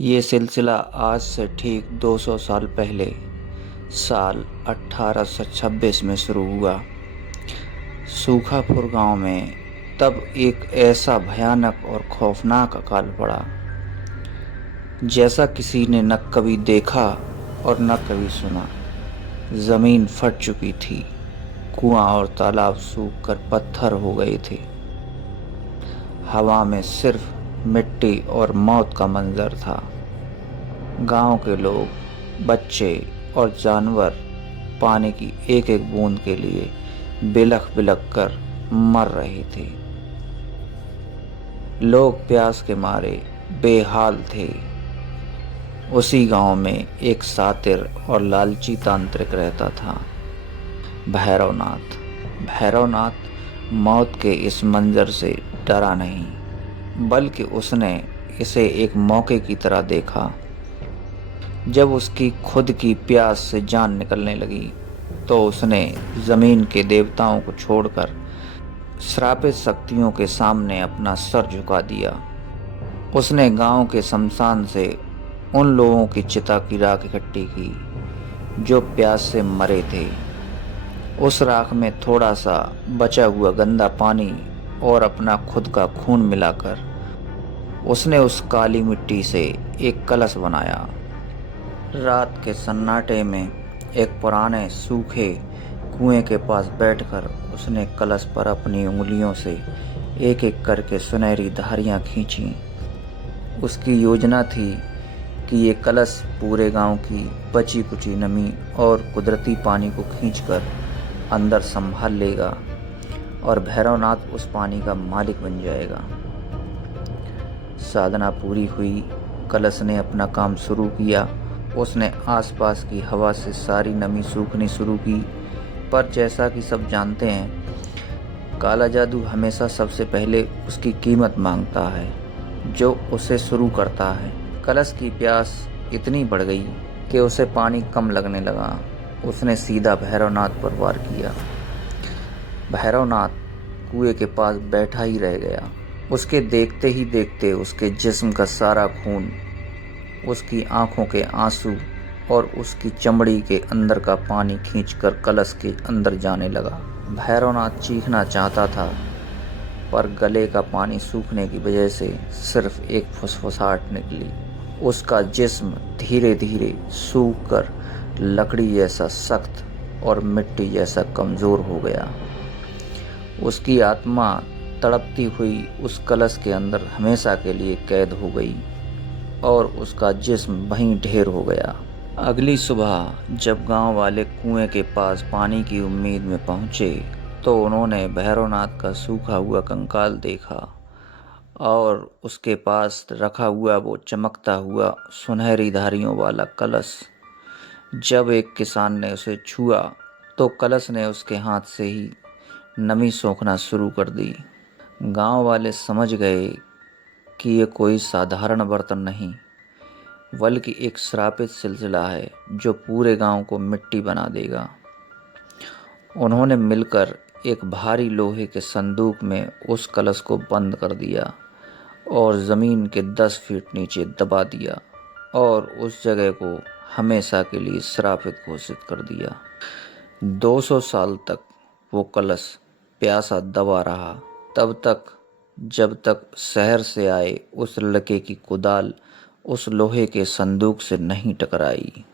ये सिलसिला आज से ठीक 200 साल पहले साल 1826 में शुरू हुआ। सूखापुर गांव में तब एक ऐसा भयानक और खौफनाक अकाल पड़ा जैसा किसी ने न कभी देखा और न कभी सुना। जमीन फट चुकी थी, कुआं और तालाब सूख कर पत्थर हो गए थे। हवा में सिर्फ मिट्टी और मौत का मंजर था। गांव के लोग, बच्चे और जानवर पानी की एक एक बूंद के लिए बिलख बिलख कर मर रहे थे। लोग प्यास के मारे बेहाल थे। उसी गांव में एक सातिर और लालची तांत्रिक रहता था, भैरवनाथ। भैरवनाथ मौत के इस मंजर से डरा नहीं, बल्कि उसने इसे एक मौके की तरह देखा। जब उसकी खुद की प्यास से जान निकलने लगी तो उसने जमीन के देवताओं को छोड़कर श्रापित शक्तियों के सामने अपना सर झुका दिया। उसने गांव के शमशान से उन लोगों की चिता की राख इकट्ठी की जो प्यास से मरे थे। उस राख में थोड़ा सा बचा हुआ गंदा पानी और अपना खुद का खून मिलाकर उसने उस काली मिट्टी से एक कलश बनाया। रात के सन्नाटे में एक पुराने सूखे कुएं के पास बैठकर उसने कलश पर अपनी उंगलियों से एक एक करके सुनहरी धारियां खींची। उसकी योजना थी कि ये कलश पूरे गांव की बची कुची नमी और कुदरती पानी को खींचकर अंदर संभाल लेगा और भैरवनाथ उस पानी का मालिक बन जाएगा। साधना पूरी हुई, कलश ने अपना काम शुरू किया। उसने आसपास की हवा से सारी नमी सूखनी शुरू की। पर जैसा कि सब जानते हैं, काला जादू हमेशा सबसे पहले उसकी कीमत मांगता है जो उसे शुरू करता है। कलश की प्यास इतनी बढ़ गई कि उसे पानी कम लगने लगा। उसने सीधा भैरवनाथ पर वार किया। भैरवनाथ कुएं के पास बैठा ही रह गया। उसके देखते ही देखते उसके जिस्म का सारा खून, उसकी आंखों के आंसू और उसकी चमड़ी के अंदर का पानी खींचकर कलश के अंदर जाने लगा। भैरवनाथ चीखना चाहता था, पर गले का पानी सूखने की वजह से सिर्फ एक फुसफुसाहट निकली। उसका जिस्म धीरे धीरे सूख कर लकड़ी जैसा सख्त और मिट्टी जैसा कमजोर हो गया। उसकी आत्मा तड़पती हुई उस कलश के अंदर हमेशा के लिए कैद हो गई और उसका जिस्म वहीं ढेर हो गया। अगली सुबह जब गांव वाले कुएं के पास पानी की उम्मीद में पहुंचे तो उन्होंने भैरवनाथ का सूखा हुआ कंकाल देखा और उसके पास रखा हुआ वो चमकता हुआ सुनहरी धारियों वाला कलश। जब एक किसान ने उसे छुआ तो कलश ने उसके हाथ से ही नमी सोखना शुरू कर दी। गांव वाले समझ गए कि ये कोई साधारण बर्तन नहीं, बल्कि एक श्रापित सिलसिला है जो पूरे गांव को मिट्टी बना देगा। उन्होंने मिलकर एक भारी लोहे के संदूक में उस कलश को बंद कर दिया और ज़मीन के 10 फीट नीचे दबा दिया और उस जगह को हमेशा के लिए श्रापित घोषित कर दिया। 200 साल तक वो कलश प्यासा दबा रहा, तब तक जब तक शहर से आए उस लड़के की कुदाल उस लोहे के संदूक से नहीं टकराई।